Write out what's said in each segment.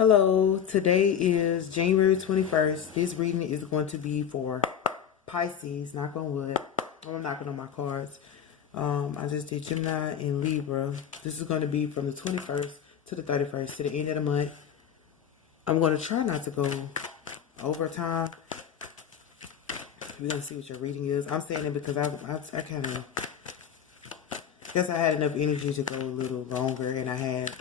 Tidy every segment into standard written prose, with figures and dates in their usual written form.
Hello, today is January 21st. This reading is going to be for Pisces, knock on wood. I'm knocking on my cards. I just did Gemini and Libra. This is going to be from the 21st to the 31st to the end of the month. I'm going to try not to go over time. We're going to see what your reading is. I'm saying it because I kind of guess I had enough energy to go a little longer, and I had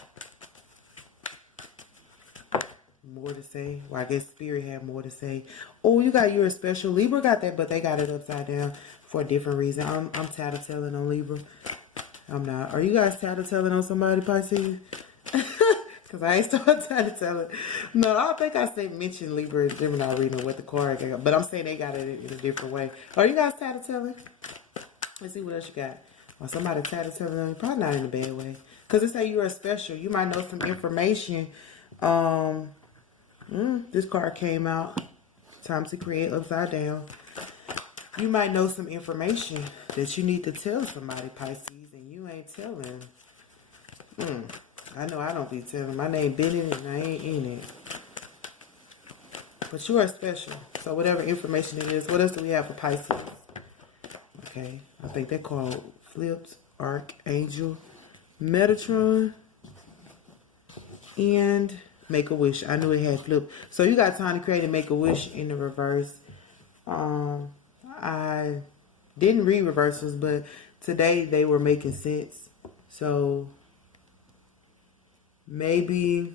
more to say. Well, I guess Spirit had more to say. Oh, you got your special. Libra got that, but they got it upside down for a different reason. I'm tattletelling on Libra. I'm not. Are you guys tattletelling on somebody, Pisces? Because I ain't started tattletelling. No, I don't think I say mention Libra and Gemini reading what the card got, but I'm saying they got it in a different way. Are you guys tattletelling? Let's see what else you got. Or somebody tattletelling on you, probably not in a bad way. Because it say you are special. You might know some information. This card came out. Time to create upside down. You might know some information that you need to tell somebody, Pisces, and you ain't telling. I know I don't be telling. My name been in it and I ain't in it. But you are special. So whatever information it is, what else do we have for Pisces? Okay, I think they're called flips, Archangel, Metatron, and Make-A-Wish. I knew it had flip. So you got time to create and Make-A-Wish in the reverse. I didn't read reversals, but today they were making sense. So maybe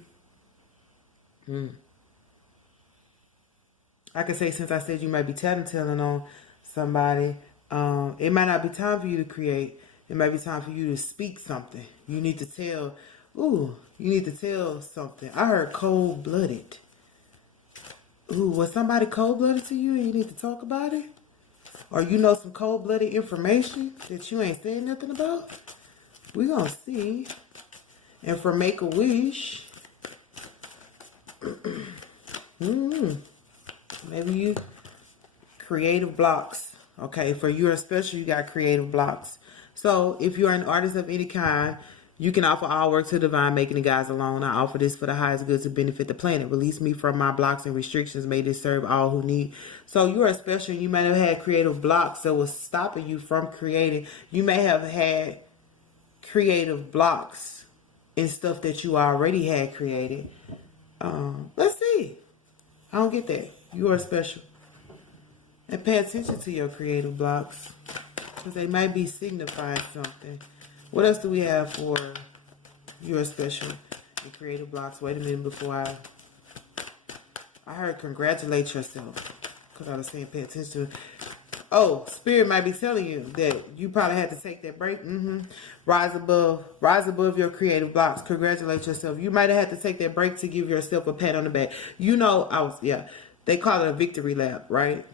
I could say, since I said you might be telling on somebody, it might not be time for you to create. It might be time for you to speak something. You need to tell. Ooh, you need to tell something. I heard cold-blooded. Ooh, was somebody cold-blooded to you and you need to talk about it? Or you know some cold-blooded information that you ain't saying nothing about? We're going to see. And for Make-A-Wish, maybe you creative blocks. Okay, for you're special, you got creative blocks. So if you're an artist of any kind, you can offer all work to the divine, making the guys alone. I offer this for the highest good to benefit the planet. Release me from my blocks and restrictions. May this serve all who need. So you are special. You may have had creative blocks that was stopping you from creating. You may have had creative blocks in stuff that you already had created. Let's see. I don't get that. You are special. And pay attention to your creative blocks, because they might be signifying something. What else do we have for your special and creative blocks? Wait a minute before I heard congratulate yourself, because I was saying pay attention. Oh, Spirit might be telling you that you probably had to take that break. Rise above your creative blocks. Congratulate yourself. You might have had to take that break to give yourself a pat on the back. You know, they call it a victory lap, right?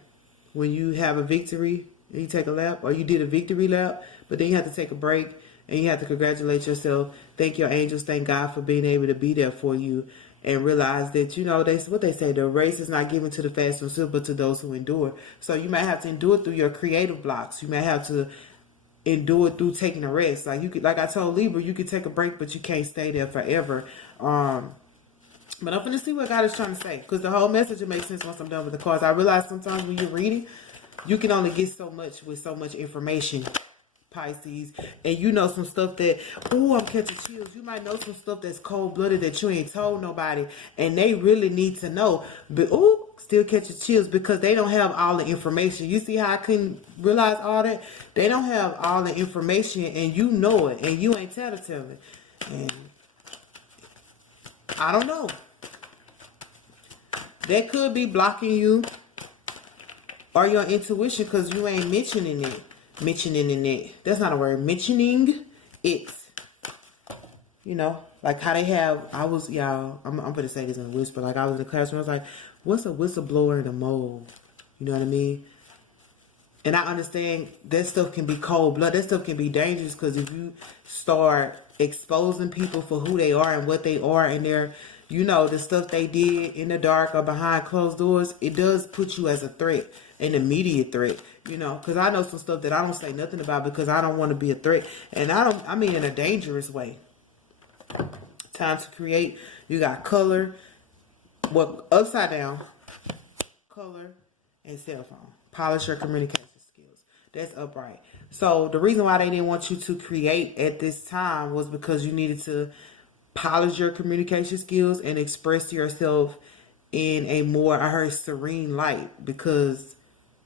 When you have a victory and you take a lap, or you did a victory lap, but then you have to take a break. And you have to congratulate yourself. Thank your angels. Thank God for being able to be there for you. And realize that, you know, what they say, the race is not given to the fast and swift, but to those who endure. So you might have to endure through your creative blocks. You may have to endure through taking a rest. Like I told Libra, you could take a break, but you can't stay there forever. But I'm going to see what God is trying to say. Because the whole message will make sense once I'm done with the cards. I realize sometimes when you're reading, you can only get so much with so much information, Pisces, and you know some stuff that, oh, I'm catching chills. You might know some stuff that's cold-blooded that you ain't told nobody, and they really need to know. But still catching chills because they don't have all the information. You see how I couldn't realize all that? They don't have all the information, and you know it, and you ain't telling. And I don't know. That could be blocking you or your intuition because you ain't mentioning it. Mentioning it. That's not a word. Mentioning it. You know, like how they have, I'm going to say this in a whisper. Like I was in the classroom, I was like, what's a whistleblower and a mole? You know what I mean? And I understand that stuff can be cold blood. That stuff can be dangerous because if you start exposing people for who they are and what they are and their, you know, the stuff they did in the dark or behind closed doors, it does put you as a threat, an immediate threat, you know, because I know some stuff that I don't say nothing about because I don't want to be a threat. And I mean in a dangerous way. Time to create. You got color. Well, upside down, color, and cell phone. Polish your communication skills. That's upright. So the reason why they didn't want you to create at this time was because you needed to polish your communication skills and express yourself in a more, I heard, serene light, because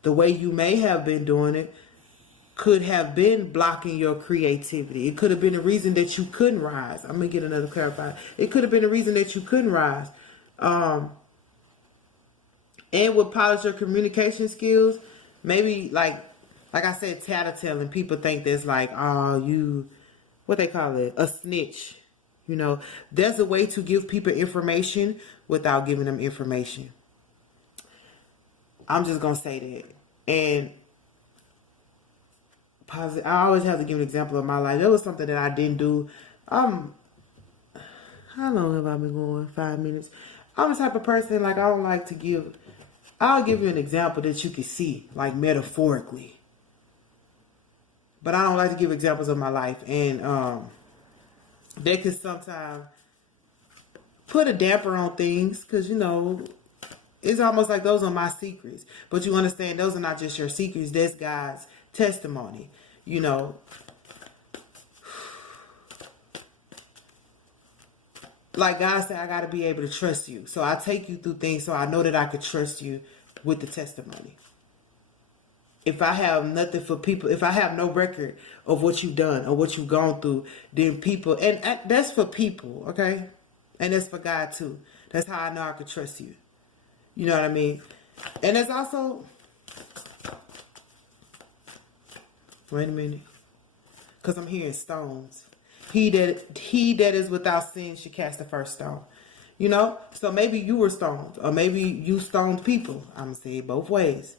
the way you may have been doing it could have been blocking your creativity. It could have been a reason that you couldn't rise. I'm gonna get another clarified. It could have been a reason that you couldn't rise. And with polish your communication skills, maybe like I said, tattletelling. People think that's like, oh, you, what they call it, a snitch. You know, there's a way to give people information without giving them information. I'm just gonna say that. And positive, I always have to give an example of my life. There was something that I didn't do. How long have I been going? 5 minutes. I'm the type of person, like, I don't like to give. I'll give you an example that you can see, like, metaphorically. But I don't like to give examples of my life. And they can sometimes put a damper on things, because, you know, it's almost like those are my secrets. But you understand, those are not just your secrets. That's God's testimony. You know, like God said, I got to be able to trust you. So I take you through things so I know that I could trust you with the testimony. If I have nothing for people, if I have no record of what you've done or what you've gone through, then people, and that's for people, okay? And that's for God too. That's how I know I could trust you. You know what I mean? And there's also, wait a minute, because I'm hearing stones. He that is without sin should cast the first stone. You know? So maybe you were stoned, or maybe you stoned people. I'm going to say it both ways.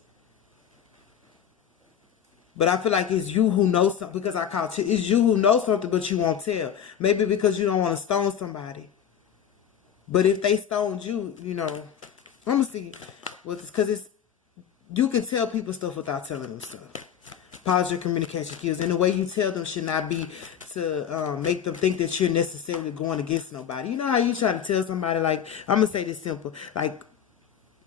But I feel like it's you who knows something, because I call it, it's you who knows something, but you won't tell. Maybe because you don't want to stone somebody. But if they stoned you, you know, I'm going to see, because it's, you can tell people stuff without telling them stuff. Polish your communication skills. And the way you tell them should not be to make them think that you're necessarily going against nobody. You know how you try to tell somebody, like, I'm going to say this simple, like,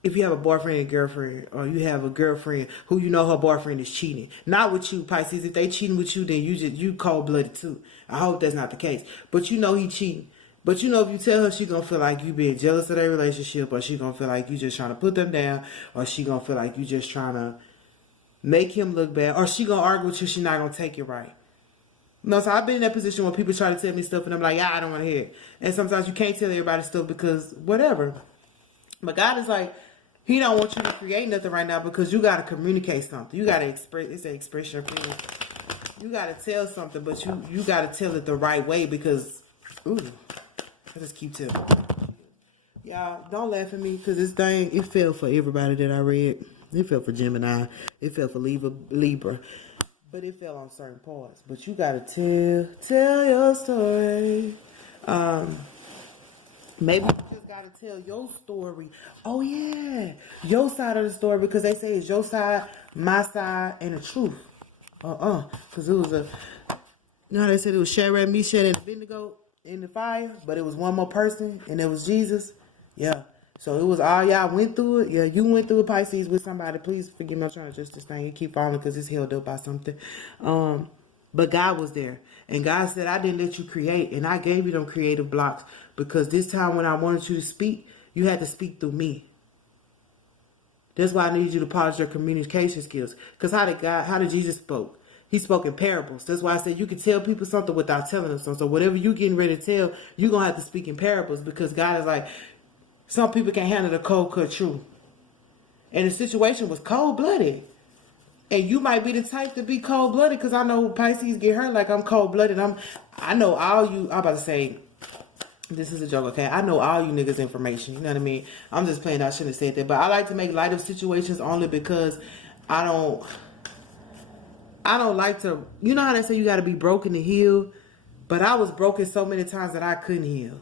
if you have a boyfriend and girlfriend, or you have a girlfriend who you know her boyfriend is cheating, not with you, Pisces. If they cheating with you, then you cold-blooded too. I hope that's not the case. But you know he cheating. But you know, if you tell her, she gonna feel like you being jealous of their relationship, or she gonna feel like you just trying to put them down, or she gonna feel like you just trying to make him look bad, or she gonna argue with you, she not gonna take it right. No, so I've been in that position where people try to tell me stuff and I'm like, yeah, I don't want to hear it. And sometimes you can't tell everybody stuff because whatever. But God is like, He don't want you to create nothing right now, because you got to communicate something. You got to express, it's an expression of feelings. You got to tell something, but you got to tell it the right way, because, ooh, I just keep telling. Y'all, don't laugh at me, because this thing, it fell for everybody that I read. It fell for Gemini. It fell for Libra. But it fell on certain parts. But you got to tell your story. Maybe you just got to tell your story. Oh, yeah. Your side of the story, because they say it's your side, my side, and the truth. Because it was you know how they said it was Shadrach, Meshach, and Abednego in the fire, but it was one more person, and it was Jesus. Yeah. So it was all y'all went through it. Yeah, you went through a Pisces with somebody. Please forgive me. I'm trying to adjust this thing. It keep falling because it's held up by something. But God was there. And God said, I didn't let you create. And I gave you them creative blocks, because this time when I wanted you to speak, you had to speak through me. That's why I need you to polish your communication skills. Because how did Jesus spoke? He spoke in parables. That's why I said you can tell people something without telling them something. So whatever you getting ready to tell, you're going to have to speak in parables, because God is like, some people can't handle the cold cut truth. And the situation was cold-blooded. And you might be the type to be cold-blooded, because I know Pisces get hurt like I'm cold-blooded. I know all you, I'm about to say, this is a joke, okay? I know all you niggas information, you know what I mean? I'm just playing, I shouldn't have said that. But I like to make light of situations only because I don't like to, you know how they say you got to be broken to heal? But I was broken so many times that I couldn't heal.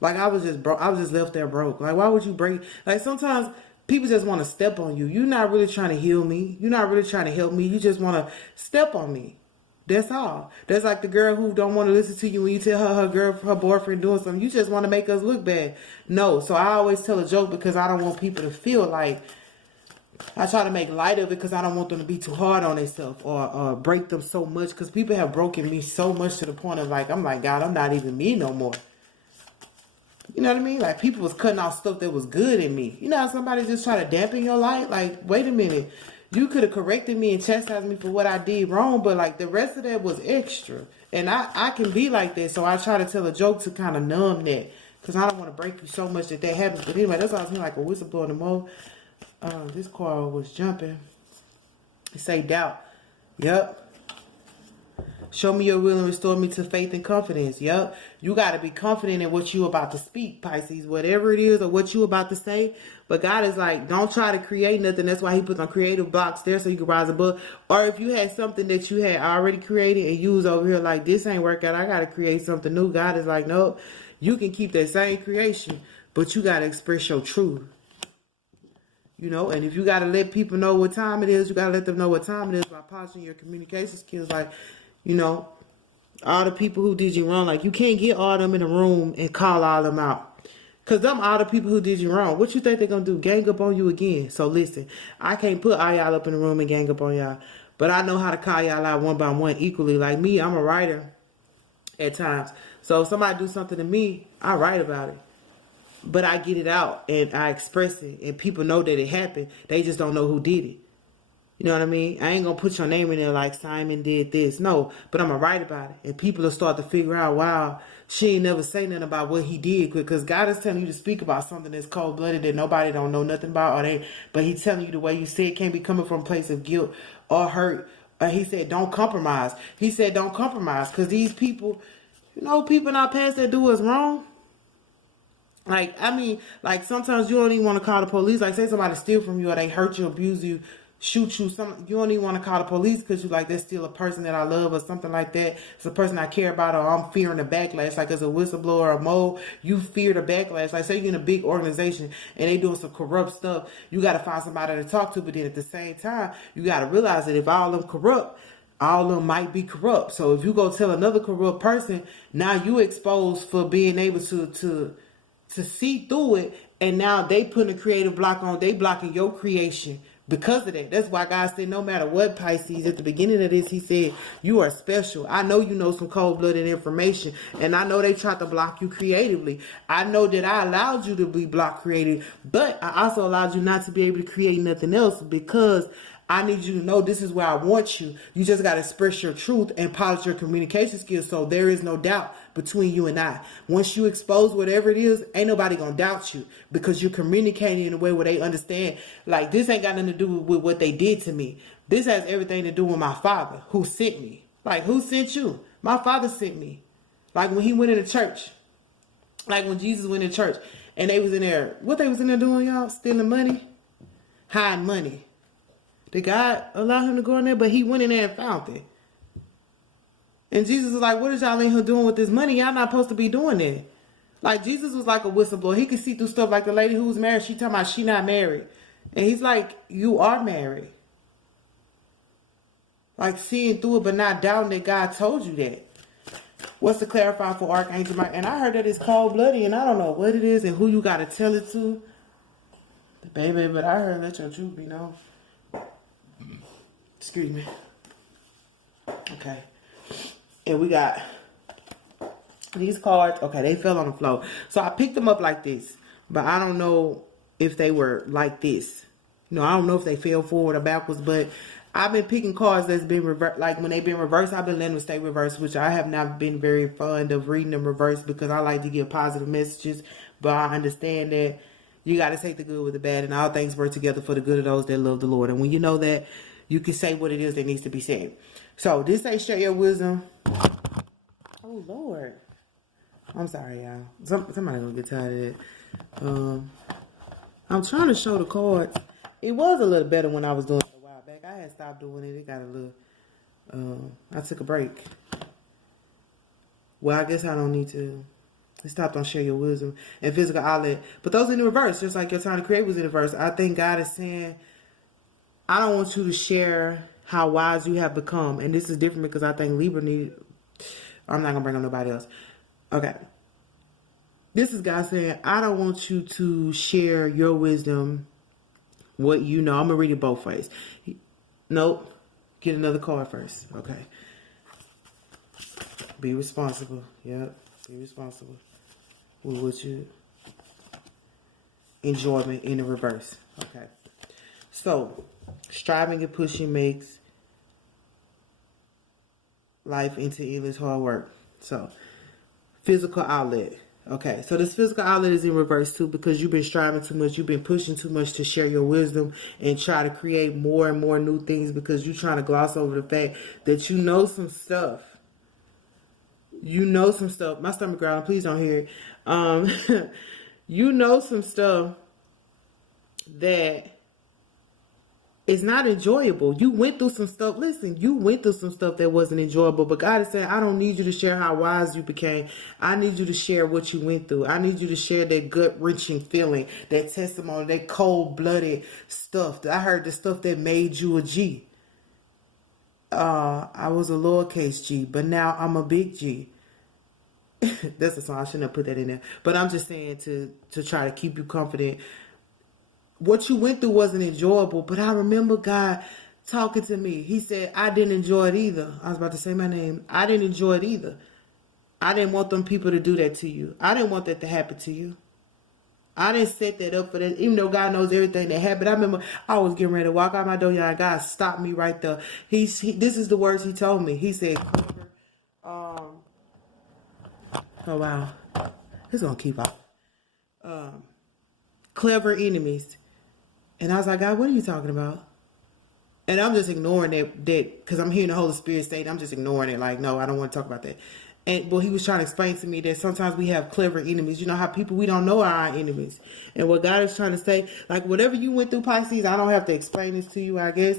Like, I was just left there broke. Like, why would you break? Like, sometimes people just want to step on you. You're not really trying to heal me. You're not really trying to help me. You just want to step on me. That's all. That's like the girl who don't want to listen to you when you tell her boyfriend doing something. You just want to make us look bad. No. So I always tell a joke because I don't want people to feel like, I try to make light of it because I don't want them to be too hard on themselves or break them so much, because people have broken me so much to the point of like, I'm like, God, I'm not even me no more. You know what I mean? Like, people was cutting off stuff that was good in me. You know how somebody just try to dampen your light? Like, wait a minute. You could have corrected me and chastised me for what I did wrong, but like the rest of that was extra. And I can be like that, so I try to tell a joke to kind of numb that, because I don't want to break you so much that happens. But anyway, that's why I was feeling like a whistleblower the more. This card was jumping. It say doubt. Yep. Show me your will and restore me to faith and confidence. Yep. You got to be confident in what you about to speak, Pisces. Whatever it is or what you about to say. But God is like, don't try to create nothing. That's why he puts on creative blocks there so you can rise above. Or if you had something that you had already created and you was over here like, this ain't work out, I got to create something new. God is like, nope. You can keep that same creation, but you got to express your truth. You know, and if you got to let people know what time it is, you got to let them know what time it is by polishing your communication skills. Like, you know, all the people who did you wrong, like, you can't get all them in a room and call all them out. Because them all the people who did you wrong. What you think they're going to do? Gang up on you again. So listen, I can't put all y'all up in the room and gang up on y'all. But I know how to call y'all out one by one equally. Like me, I'm a writer at times. So if somebody do something to me, I write about it. But I get it out and I express it. And people know that it happened. They just don't know who did it. You know what I mean? I ain't going to put your name in there like Simon did this. No, but I'm going to write about it. And people will start to figure out, wow, she ain't never say nothing about what he did. Because God is telling you to speak about something that's cold-blooded that nobody don't know nothing about. But he's telling you the way you say it can't be coming from a place of guilt or hurt. He said, don't compromise. He said, don't compromise. Because these people, you know, people in our past that do us wrong. Like, I mean, like sometimes you don't even want to call the police. Like, say somebody steal from you or they hurt you, abuse you, shoot you. You don't even want to call the police because you like, that's still a person that I love or something like that. It's a person I care about, or I'm fearing the backlash. Like, as a whistleblower or a mole, you fear the backlash. Like, say you're in a big organization and they doing some corrupt stuff. You got to find somebody to talk to. But then at the same time, you got to realize that if all of them corrupt, all of them might be corrupt. So if you go tell another corrupt person, now you exposed for being able to see through it, and now they putting a creative block on, they blocking your creation because of that. That's why God said, no matter what, Pisces, at the beginning of this, he said, you are special. I know you know some cold-blooded information, and I know they tried to block you creatively. I know that I allowed you to be blocked creative, but I also allowed you not to be able to create nothing else, because I need you to know this is where I want you. You just got to express your truth and polish your communication skills so there is no doubt between you and I. Once you expose whatever it is, ain't nobody going to doubt you because you're communicating in a way where they understand, like, this ain't got nothing to do with what they did to me. This has everything to do with my Father who sent me. Like, who sent you? My Father sent me. Like, when he went into church, like when Jesus went in church and they was in there, what they was in there doing, y'all? Stealing money? Hiding money. Did God allow him to go in there? But he went in there and found it. And Jesus was like, what is y'all in here doing with this money? Y'all not supposed to be doing that. Like, Jesus was like a whistleblower. He could see through stuff. Like the lady who was married, she talking about she not married. And he's like, you are married. Like, seeing through it but not doubting that God told you that. What's to clarify for Archangel Mike? And I heard that it's cold-blooded, and I don't know what it is and who you got to tell it to. Baby, but I heard let your truth be known. Excuse me. Okay. And we got these cards. Okay, they fell on the floor. So I picked them up like this. But I don't know if they were like this. You know, I don't know if they fell forward or backwards. But I've been picking cards that's been reversed. Like when they've been reversed, I've been letting them stay reversed. Which I have not been very fond of reading them reversed because I like to give positive messages. But I understand that you got to take the good with the bad. And all things work together for the good of those that love the Lord. And when you know that, you can say what it is that needs to be said. So this ain't share your wisdom. Oh, Lord. I'm sorry, y'all. Somebody gonna get tired of that. I'm trying to show the cards. It was a little better when I was doing it a while back. I had stopped doing it. It got a little... I took a break. Well, I guess I don't need to. It stopped on share your wisdom and physical outlet. But those in the reverse, just like your time to create was in the reverse. I think God is saying, I don't want you to share how wise you have become. And this is different because I think Libra need. I'm not gonna bring on nobody else. Okay. This is God saying, I don't want you to share your wisdom, what you know. I'm gonna read it both ways. Nope. Get another card first. Okay. Be responsible. Yep. Be responsible with what you enjoyment in the reverse. Okay. So, striving and pushing makes life into endless hard work. So, physical outlet. Okay, so this physical outlet is in reverse too, because you've been striving too much. You've been pushing too much to share your wisdom and try to create more and more new things, because you're trying to gloss over the fact that you know some stuff. You know some stuff. My stomach growling. Please don't hear it. You know some stuff that is not enjoyable. You went through some stuff. Listen, you went through some stuff that wasn't enjoyable. But God is saying, I don't need you to share how wise you became. I need you to share what you went through. I need you to share that gut-wrenching feeling, that testimony, that cold-blooded stuff. I heard the stuff that made you a G. I was a lowercase G, but now I'm a big G. That's a song. I shouldn't have put that in there. But I'm just saying to try to keep you confident. What you went through wasn't enjoyable, but I remember God talking to me. He said, I didn't enjoy it either. I was about to say my name. I didn't enjoy it either. I didn't want them people to do that to you. I didn't want that to happen to you. I didn't set that up for that, even though God knows everything that happened. I remember I was getting ready to walk out my door, y'all. God stopped me right there. This is the words he told me. He said, oh, wow. It's going to keep out. Clever enemies. And I was like, God, what are you talking about? And I'm just ignoring that because I'm hearing the Holy Spirit say it. I'm just ignoring it. Like, no, I don't want to talk about that. But he was trying to explain to me that sometimes we have clever enemies. You know how people we don't know are our enemies. And what God is trying to say, like whatever you went through, Pisces, I don't have to explain this to you, I guess.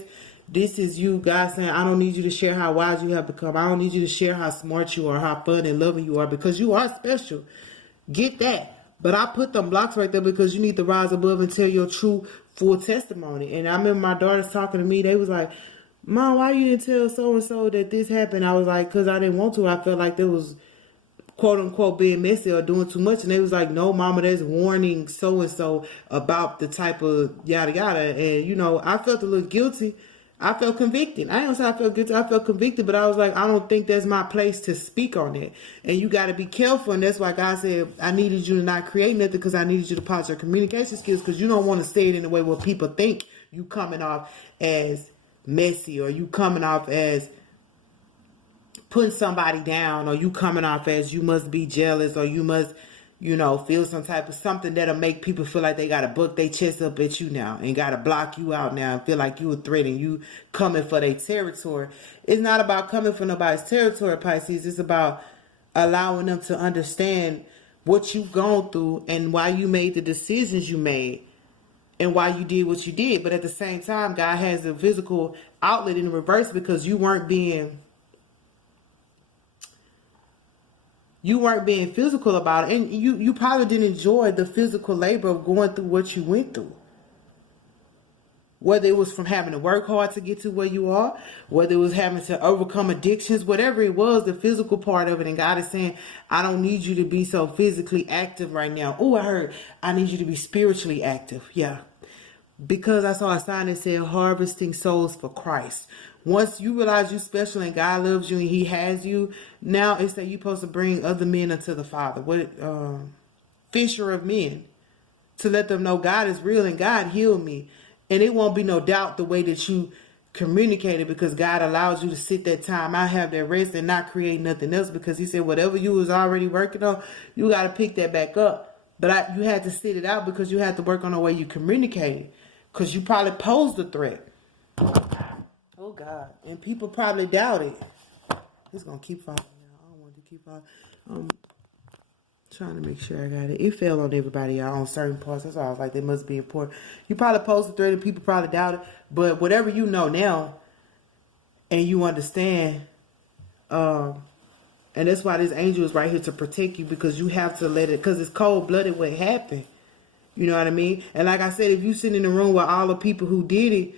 This is you, God saying, I don't need you to share how wise you have become. I don't need you to share how smart you are, how fun and loving you are, because you are special. Get that. But I put them blocks right there because you need to rise above and tell your true, full testimony. And I remember my daughters talking to me. They was like, Mom, why you didn't tell so-and-so that this happened? I was like, because I didn't want to. I felt like there was, quote-unquote, being messy or doing too much. And they was like, no, Mama, there's warning so-and-so about the type of yada yada. And, you know, I felt a little guilty. I felt convicted. I don't say I felt guilty. I felt convicted, but I was like, I don't think that's my place to speak on it. And you got to be careful. And that's why God said, I needed you to not create nothing because I needed you to polish your communication skills, because you don't want to say it in a way where people think you coming off as messy, or you coming off as putting somebody down, or you coming off as you must be jealous, or you must, you know, feel some type of something that'll make people feel like they got to book their chest up at you now and got to block you out now and feel like you a threat and you coming for their territory. It's not about coming for nobody's territory, Pisces. It's about allowing them to understand what you've gone through and why you made the decisions you made and why you did what you did. But at the same time, God has a physical outlet in reverse because you weren't being physical about it. And you probably didn't enjoy the physical labor of going through what you went through. Whether it was from having to work hard to get to where you are, whether it was having to overcome addictions, whatever it was, the physical part of it. And God is saying, I don't need you to be so physically active right now. Oh, I heard, I need you to be spiritually active. Yeah. Because I saw a sign that said harvesting souls for Christ. Once you realize you're special and God loves you and he has you, now it's that you're supposed to bring other men unto the Father. Fisher of men. To let them know God is real and God healed me. And it won't be no doubt the way that you communicate it, because God allows you to sit that time out, have that rest, and not create nothing else, because he said whatever you was already working on, you got to pick that back up. But you had to sit it out because you had to work on the way you communicated, because you probably posed a threat. Oh, God. And people probably doubt it. It's going to keep falling now. I don't want it to keep falling. Trying to make sure I got it. It fell on everybody, y'all, on certain parts. That's why I was like, they must be important. You probably posed a threat and people probably doubt it. But whatever you know now and you understand, and that's why this angel is right here to protect you, because you have to let it, because it's cold-blooded what happened. You know what I mean? And like I said, if you sit in the room with all the people who did it,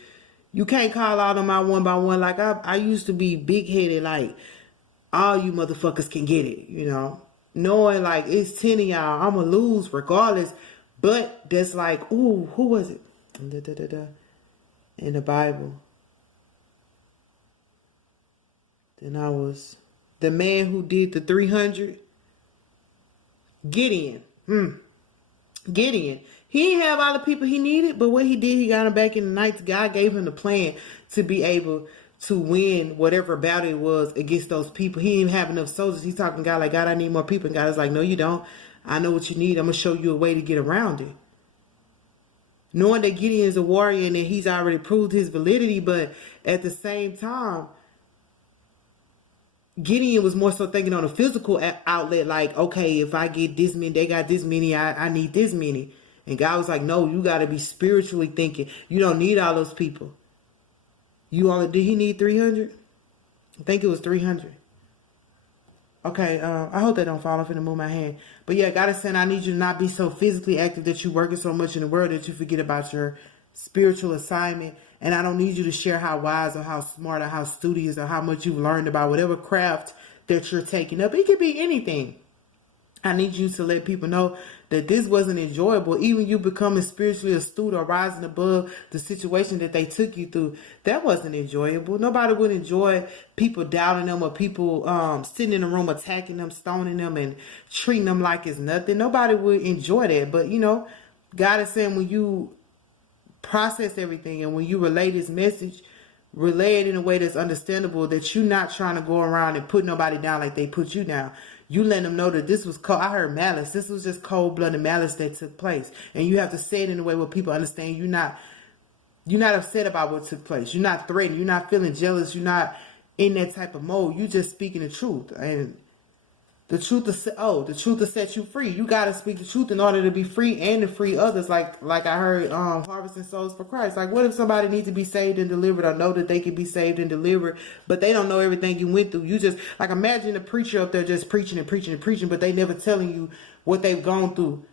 You can't call all them out one by one. Like I used to be big headed, like all you motherfuckers can get it, you know. Knowing like it's 10 of y'all, I'ma lose regardless. But that's like, ooh, who was it? Da, da, da, da. In the Bible. Then I was the man who did the 300. Gideon. Gideon. He didn't have all the people he needed, but what he did, he got him back in the night. God gave him the plan to be able to win whatever battle it was against those people. He didn't have enough soldiers. He's talking to God like, God, I need more people. And God is like, no, you don't. I know what you need. I'm going to show you a way to get around it. Knowing that Gideon is a warrior and that he's already proved his validity, but at the same time, Gideon was more so thinking on a physical outlet, like, okay, if I get this many, they got this many, I need this many. And God was like, no, you got to be spiritually thinking. You don't need all those people. Did he need 300? I think it was 300. Okay, I hope that don't fall off in the move my hand. But yeah, God is saying, I need you to not be so physically active that you're working so much in the world that you forget about your spiritual assignment. And I don't need you to share how wise or how smart or how studious or how much you've learned about whatever craft that you're taking up. It could be anything. I need you to let people know that this wasn't enjoyable. Even you becoming spiritually astute or rising above the situation that they took you through, that wasn't enjoyable. Nobody would enjoy people doubting them or people sitting in a room attacking them, stoning them, and treating them like it's nothing. Nobody would enjoy that. But, you know, God is saying when you process everything and when you relay this message, relay it in a way that's understandable, that you're not trying to go around and put nobody down like they put you down. You let them know that this was cold. I heard malice. This was just cold-blooded malice that took place. And you have to say it in a way where people understand you're not upset about what took place. You're not threatened. You're not feeling jealous. You're not in that type of mode. You're just speaking the truth. And the truth will set you free. You got to speak the truth in order to be free and to free others. Like I heard, harvesting souls for Christ. Like, what if somebody needs to be saved and delivered, or know that they can be saved and delivered, but they don't know everything you went through? You just, like, imagine a preacher up there just preaching and preaching and preaching, but they never telling you what they've gone through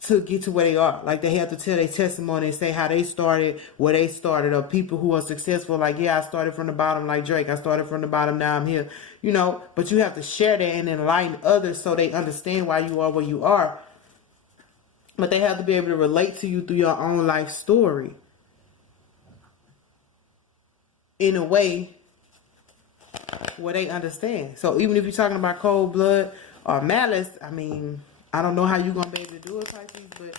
to get to where they are. Like, they have to tell their testimony and say how they started, where they started, or people who are successful. Like, yeah, I started from the bottom, like Drake. I started from the bottom, now I'm here. You know, but you have to share that and enlighten others so they understand why you are where you are. But they have to be able to relate to you through your own life story in a way where they understand. So even if you're talking about cold blood or malice, I mean, I don't know how you're going to be able to do it, Pisces, but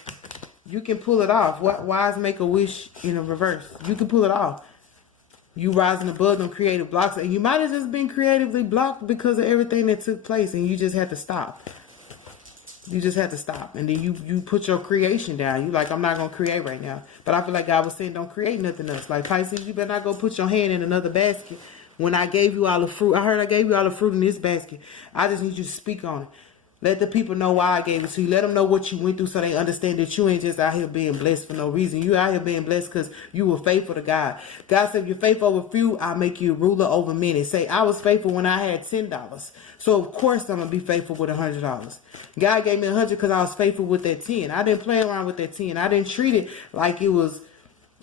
you can pull it off. Wise make a wish in a reverse. You can pull it off. You rising above them creative blocks, and you might have just been creatively blocked because of everything that took place, and you just had to stop. You just had to stop. And then you put your creation down. You like, I'm not going to create right now. But I feel like God was saying, don't create nothing else. Like, Pisces, you better not go put your hand in another basket. When I gave you all the fruit, I heard I gave you all the fruit in this basket. I just need you to speak on it. Let the people know why I gave it to you. Let them know what you went through so they understand that you ain't just out here being blessed for no reason. You out here being blessed because you were faithful to God. God said, if you're faithful over few, I'll make you a ruler over many. Say, I was faithful when I had $10. So, of course, I'm going to be faithful with $100. God gave me 100 because I was faithful with that 10. I didn't play around with that 10. I didn't treat it like it was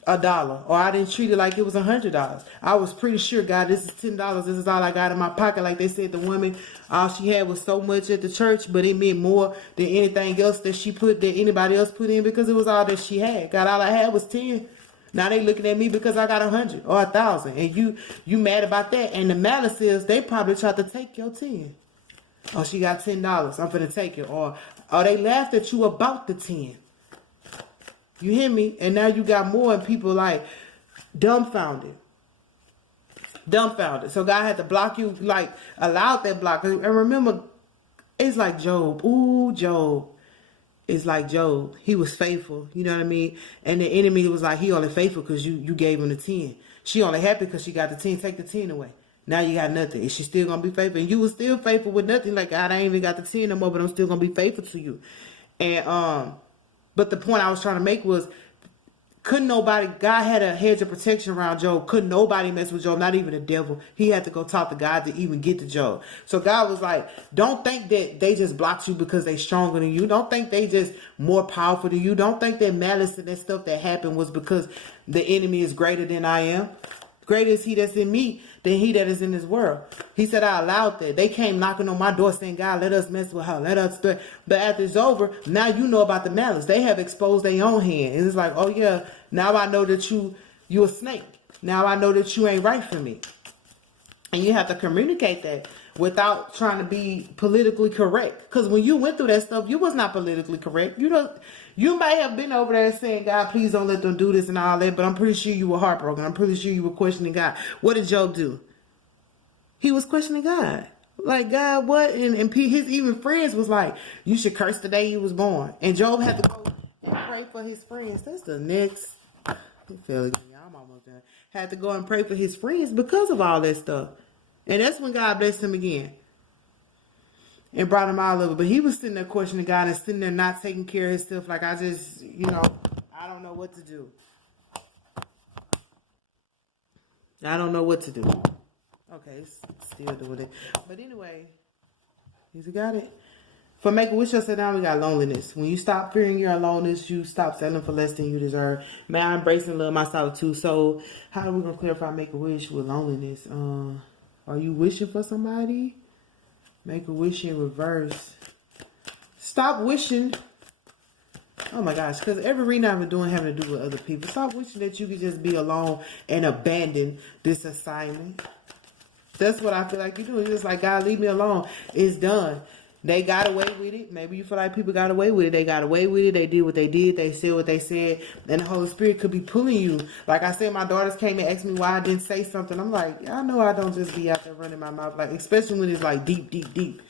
$1, or I didn't treat it like it was $100. I was pretty sure, God, this is $10. This is all I got in my pocket. Like they said, the woman, all she had was so much at the church, but it meant more than anything else that anybody else put in, because it was all that she had. God, all I had was 10. Now they looking at me because I got 100 or 1,000, and you mad about that. And the malice is they probably tried to take your 10. Oh, she got $10. I'm finna take it. Or they laughed at you about the 10. You hear me? And now you got more, and people like dumbfounded. So God had to block you, like allowed that block. And remember, it's like Job. Ooh, Job. It's like Job. He was faithful. You know what I mean? And the enemy was like, he only faithful because you gave him the 10. She only happy because she got the 10. Take the 10 away. Now you got nothing. Is she still going to be faithful? And you was still faithful with nothing. Like, God, I ain't even got the 10 no more, but I'm still going to be faithful to you. And, but the point I was trying to make was, Couldn't nobody, God had a hedge of protection around Job. Couldn't nobody mess with Job, not even the devil. He had to go talk to God to even get to Job. So God was like, don't think that they just blocked you because they stronger than you. Don't think they just more powerful than you. Don't think that malice and that stuff that happened was because the enemy is greater than I am. Greater is he that's in me than he that is in this world. He said, I allowed that. They came knocking on my door saying, God, let us mess with her. Let us. But after it's over, now you know about the malice. They have exposed their own hand. And it's like, oh yeah, now I know that you a snake. Now I know that you ain't right for me. And you have to communicate that without trying to be politically correct. Because when you went through that stuff, you was not politically correct. You might have been over there saying, God, please don't let them do this and all that. But I'm pretty sure you were heartbroken. I'm pretty sure you were questioning God. What did Job do? He was questioning God. Like, God, what? And his even friends was like, you should curse the day you was born. And Job had to go and pray for his friends. That's the next. He fell again. I'm almost done. Had to go and pray for his friends because of all that stuff. And that's when God blessed him again. And brought him out of it. But he was sitting there questioning God and sitting there not taking care of himself. Like, I just, I don't know what to do. I don't know what to do. Okay, it's still doing it. But anyway, he's got it. For Make-A-Wish upside down, we got loneliness. When you stop fearing your aloneness, you stop settling for less than you deserve. Man, I embrace and love my solitude. So, how are we going to clarify Make-A-Wish with loneliness? Are you wishing for somebody? Make-A-Wish in reverse. Stop wishing. Oh my gosh, because every reading I've been doing having to do with other people. Stop wishing that you could just be alone and abandon this assignment. That's what I feel like you do. It's just like, God, leave me alone. It's done. They got away with it. Maybe you feel like people got away with it. They got away with it. They did what they did. They said what they said. And the Holy Spirit could be pulling you. Like I said, my daughters came and asked me why I didn't say something. I'm like, I know I don't just be out there running my mouth. Like, especially when it's like deep, deep, deep.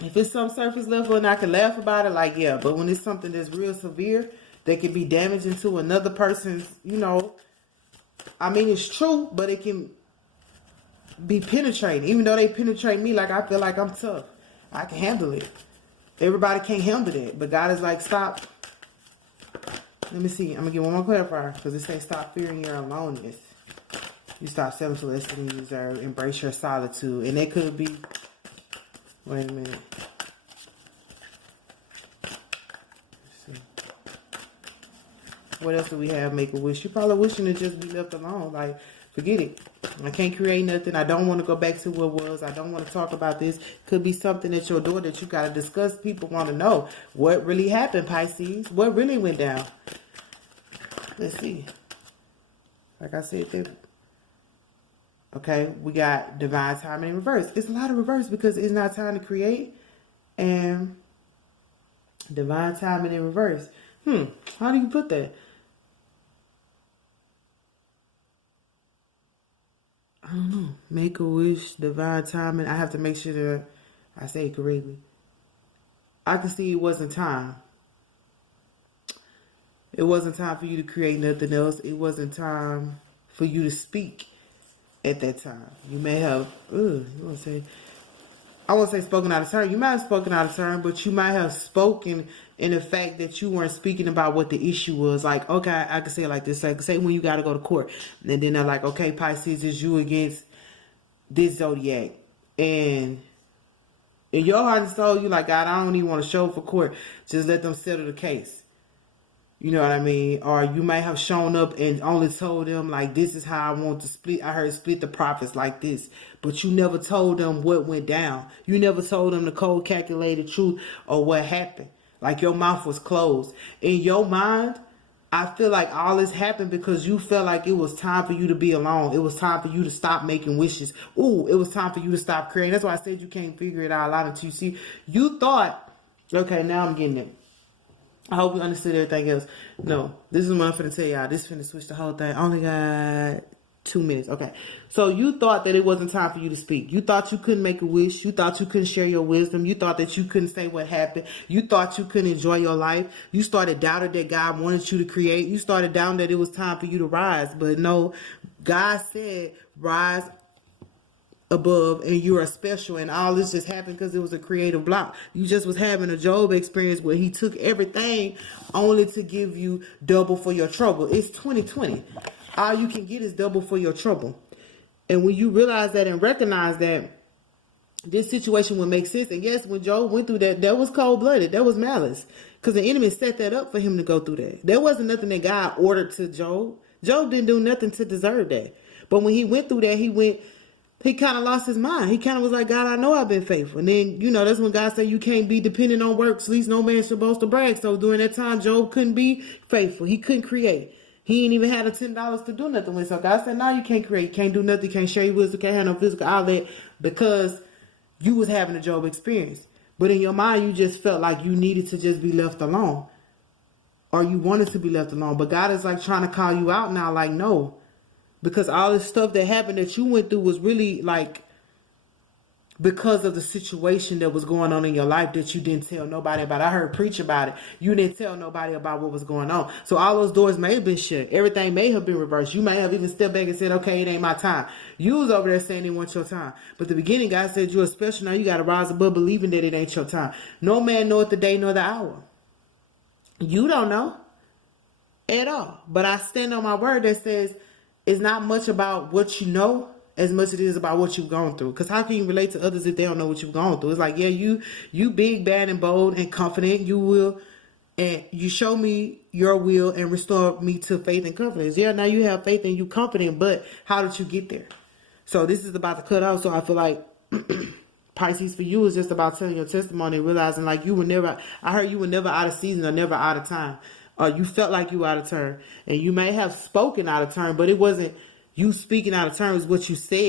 If it's some surface level and I can laugh about it, like, yeah. But when it's something that's real severe, that can be damaging to another person's, I mean, it's true, but it can be penetrating. Even though they penetrate me, like, I feel like I'm tough. I can handle it. Everybody can't handle it. But God is like, stop. Let me see. I'm going to get one more clarifier. Because it says stop fearing your aloneness. You stop settling for less than you deserve. Embrace your solitude. And it could be... Wait a minute. Let's see. What else do we have? Make-A-Wish. You're probably wishing to just be left alone. Like, forget it. I can't create nothing. I don't want to go back to what was. I don't want to talk about this. Could be something at your door that you got to discuss. People want to know what really happened, Pisces. What really went down? Let's see. Like I said, there. Okay, we got divine timing in reverse. It's a lot of reverse because it's not time to create. And divine timing in reverse. How do you put that? I don't know. Make-A-Wish, divine timing. I have to make sure that I say it correctly. I can see it wasn't time. It wasn't time for you to create nothing else. It wasn't time for you to speak at that time. You may have, I won't say spoken out of turn. You might have spoken out of turn, but you might have spoken in the fact that you weren't speaking about what the issue was. Like, okay, I can say it like this. Like, say when you got to go to court. And then they're like, okay, Pisces, is you against this zodiac. And in your heart and soul, you're like, God, I don't even want to show up for court. Just let them settle the case. You know what I mean? Or you might have shown up and only told them, like, this is how I want to split. I heard split the profits like this. But you never told them what went down. You never told them the cold calculated truth or what happened. Like, your mouth was closed. In your mind, I feel like all this happened because you felt like it was time for you to be alone. It was time for you to stop making wishes. Ooh, it was time for you to stop creating. That's why I said you can't figure it out until you see. You thought, okay, now I'm getting it. I hope you understood everything else. No, this is what I'm finna tell y'all. This finna switch the whole thing. I only got 2 minutes. Okay. So you thought that it wasn't time for you to speak. You thought you couldn't make a wish. You thought you couldn't share your wisdom. You thought that you couldn't say what happened. You thought you couldn't enjoy your life. You started doubting that God wanted you to create. You started doubting that it was time for you to rise. But no, God said, rise above and you are special, and all this just happened because it was a creative block. You just was having a Job experience where he took everything only to give you double for your trouble. It's 2020. All you can get is double for your trouble. And when you realize that and recognize that, this situation would make sense. And yes, when Job went through that, that was cold-blooded. That was malice. Because the enemy set that up for him to go through that. There wasn't nothing that God ordered to Job. Job didn't do nothing to deserve that. But when he went through that, he kind of lost his mind. He kind of was like, God, I know I've been faithful. And then, that's when God said you can't be dependent on works, least no man should boast or brag. So during that time, Job couldn't be faithful. He couldn't create. He ain't even had a $10 to do nothing with. So God said, no, you can't create. You can't do nothing. You can't share your wisdom. Can't have no physical outlet because you was having a Job experience. But in your mind, you just felt like you needed to just be left alone. Or you wanted to be left alone. But God is like trying to call you out now, like, no. Because all this stuff that happened that you went through was really like because of the situation that was going on in your life that you didn't tell nobody about. I heard preach about it. You didn't tell nobody about what was going on. So all those doors may have been shut. Everything may have been reversed. You may have even stepped back and said, okay, it ain't my time. You was over there saying it wasn't your time. But the beginning, God said you're special. Now you got to rise above believing that it ain't your time. No man knoweth the day nor the hour. You don't know at all. But I stand on my word that says it's not much about what you know as much as it is about what you've gone through. Because how can you relate to others if they don't know what you've gone through? It's like, yeah, you big, bad, and bold and confident. You will, and you show me your will and restore me to faith and confidence. Yeah, now you have faith and you confident, but how did you get there? So this is about to cut out. So I feel like Pisces for you is just about telling your testimony and realizing like I heard you were never out of season or never out of time. Or you felt like you were out of turn. And you may have spoken out of turn, but it wasn't you speaking out of turn, it was what you said